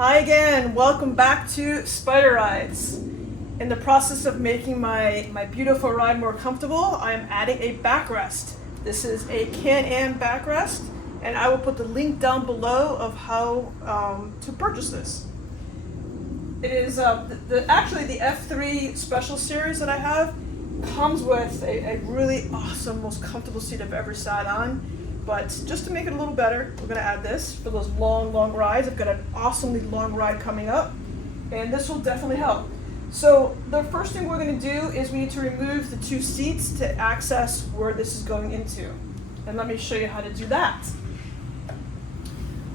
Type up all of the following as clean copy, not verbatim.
Hi again, welcome back to Spider Rides. In the process of making my beautiful ride more comfortable, I am adding a backrest. This is a Can-Am backrest, and I will put the link down below of how to purchase this. It is actually the F3 Special Series that I have comes with a really awesome, most comfortable seat I've ever sat on. But just to make it a little better, we're going to add this for those long rides. I've got an awesomely long ride coming up, and this will definitely help. So the first thing we're going to do is we need to remove the two seats to access where this is going into. And let me show you how to do that.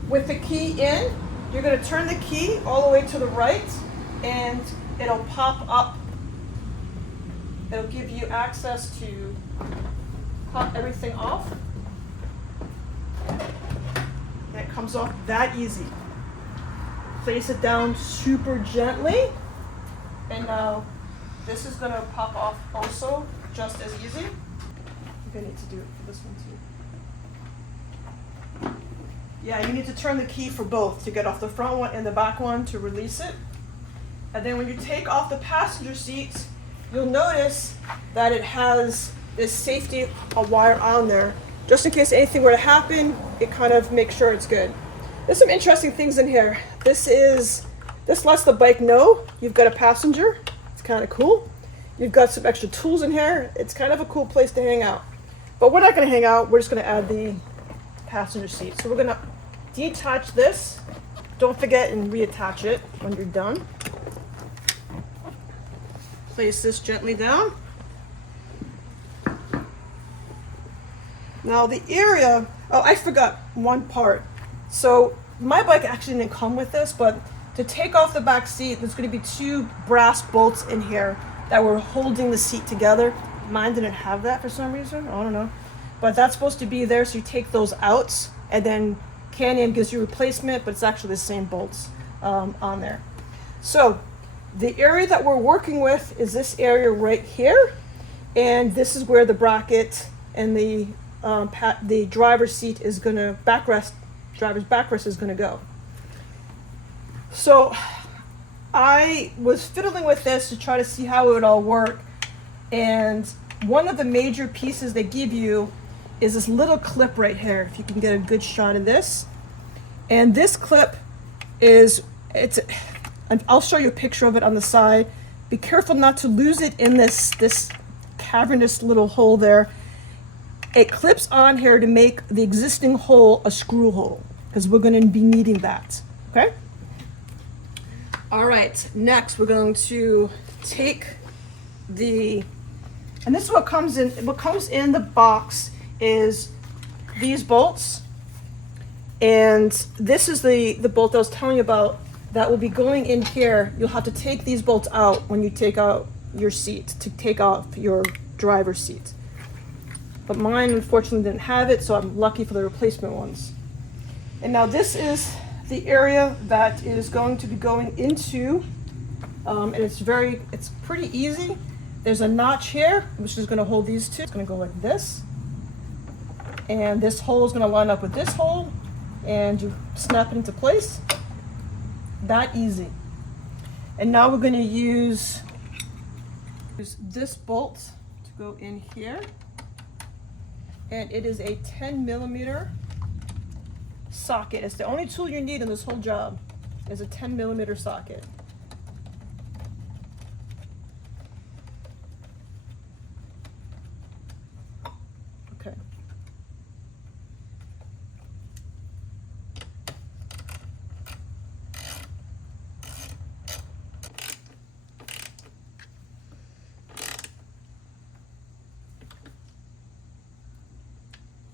With the key in, you're going to turn the key all the way to the right, and it'll pop up. It'll give you access to pop everything off. And it comes off that easy. Place it down super gently, and now this is going to pop off also just as easy. I think I need to do it for this one too. Yeah, you need to turn the key for both to get off the front one and the back one to release it. And then when you take off the passenger seat, you'll notice that it has this safety wire on there. Just in case anything were to happen, it kind of makes sure it's good. There's some interesting things in here. This lets the bike know you've got a passenger. It's kind of cool. You've got some extra tools in here. It's kind of a cool place to hang out. But we're not going to hang out. We're just going to add the passenger seat. So we're going to detach this. Don't forget and reattach it when you're done. Place this gently down. Now the area, oh, I forgot one part. So my bike actually didn't come with this, but to take off the back seat, there's going to be two brass bolts in here that were holding the seat together. Mine didn't have that for some reason, I don't know. But that's supposed to be there, so you take those out, and then Can-Am gives you a replacement, but it's actually the same bolts on there. So the area that we're working with is this area right here, and this is where the bracket and the driver's seat is going to driver's backrest is going to go. So I was fiddling with this to try to see how it would all work, and one of the major pieces they give you is this little clip right here. If you can get a good shot of this, and this clip I'll show you a picture of it on the side. Be careful not to lose it in this cavernous little hole there. It clips on here to make the existing hole a screw hole, because we're going to be needing that, okay? All right, next we're going to take and this is what comes in the box is these bolts, and this is the bolt I was telling you about that will be going in here. You'll have to take these bolts out when you take out your seat, to take off your driver's seat. But mine unfortunately didn't have it, so I'm lucky for the replacement ones. And now this is the area that is going to be going into, and it's pretty easy. There's a notch here, which is going to hold these two. It's going to go like this, and this hole is going to line up with this hole, and you snap it into place. That easy. And now we're going to use this bolt to go in here. And it is a 10mm socket. It's the only tool you need in this whole job is a 10mm socket. Okay.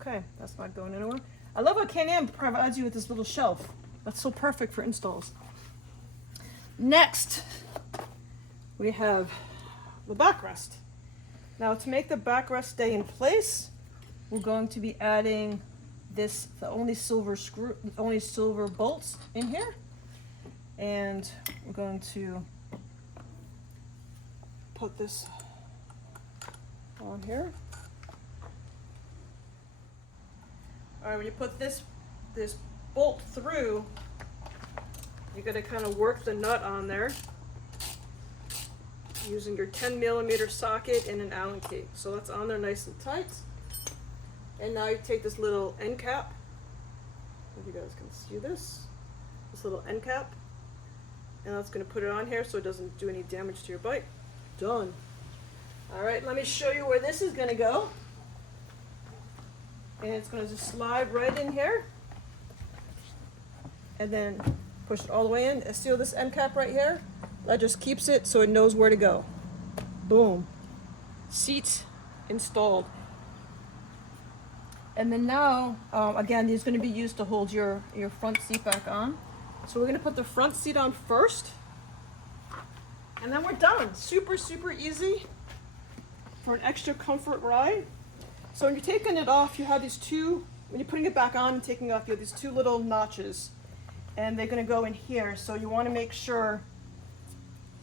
Okay, that's not going anywhere. I love how Can-Am provides you with this little shelf. That's so perfect for installs. Next, we have the backrest. Now, to make the backrest stay in place, we're going to be adding the only silver bolts in here, and we're going to put this on here. All right, when you put this bolt through, You gotta kind of work the nut on there using your 10mm socket and an Allen key. So that's on there nice and tight. And now you take this little end cap. If you guys can see this little end cap, and that's going to put it on here so it doesn't do any damage to your bike. Done. All right, let me show you where this is going to go. And it's going to just slide right in here, and then push it all the way in. And see this end cap right here? That just keeps it so it knows where to go. Boom. Seat installed. And then now, again, these are going to be used to hold your front seat back on. So we're going to put the front seat on first, and then we're done. Super, super easy for an extra comfort ride. So when you're taking it off, you have these two, when you're putting it back on and taking it off, you have these two little notches, and they're going to go in here. So you want to make sure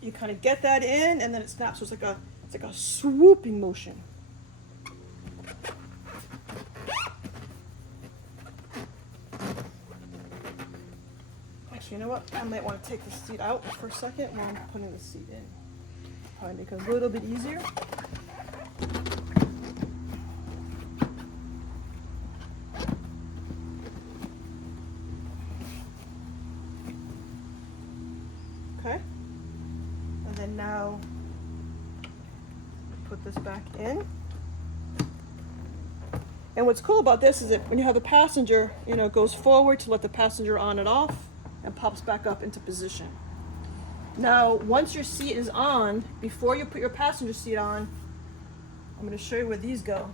you kind of get that in, and then it snaps. So it's like a swooping motion. You know what? I might want to take the seat out for a second while I'm putting the seat in. Probably make it a little bit easier. Okay. And then now put this back in. And what's cool about this is that when you have the passenger, it goes forward to let the passenger on and off, and pops back up into position. Now, once your seat is on, before you put your passenger seat on, I'm going to show you where these go.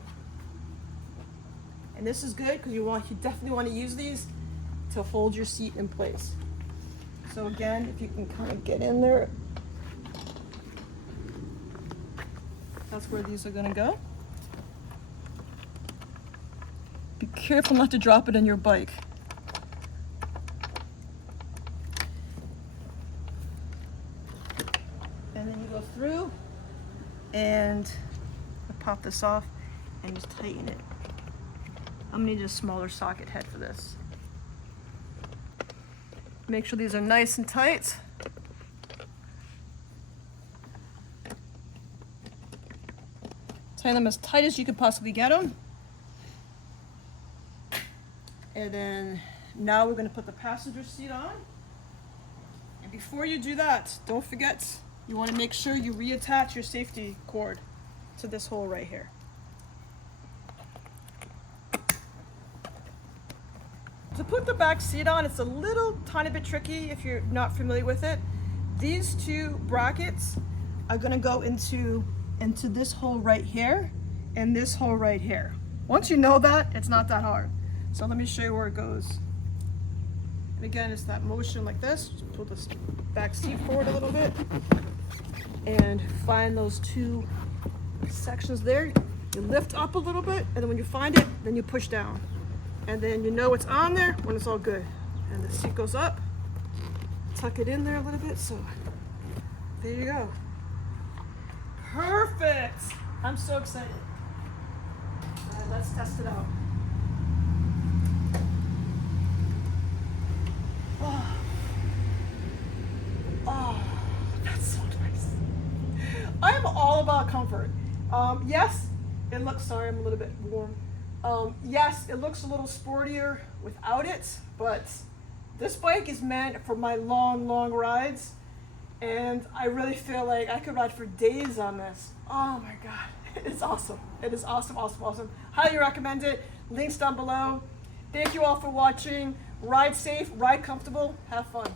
And this is good because you definitely want to use these to hold your seat in place. So again, if you can kind of get in there, that's where these are going to go. Be careful not to drop it in your bike. And then you go through and pop this off and just tighten it. I'm gonna need a smaller socket head for this. Make sure these are nice and tight. Tighten them as tight as you could possibly get them. And then now we're gonna put the passenger seat on. And before you do that, don't forget, you want to make sure you reattach your safety cord to this hole right here. To put the back seat on, it's a little tiny bit tricky if you're not familiar with it. These two brackets are going to go into this hole right here and this hole right here. Once you know that, it's not that hard. So let me show you where it goes. And again, it's that motion like this. Just pull this back seat forward a little bit and find those two sections there. You lift up a little bit, and then when you find it, then you push down. And then you know it's on there when it's all good. And the seat goes up, tuck it in there a little bit, so there you go. Perfect! I'm so excited. All right, let's test it out. Oh, that's so nice. I'm all about comfort. Yes, it looks, sorry, I'm a little bit warm. Yes, it looks a little sportier without it, but this bike is meant for my long, long rides, and I really feel like I could ride for days on this. Oh my God, it's awesome. It is awesome, awesome, awesome. Highly recommend it. Links down below. Thank you all for watching. Ride safe, ride comfortable, have fun.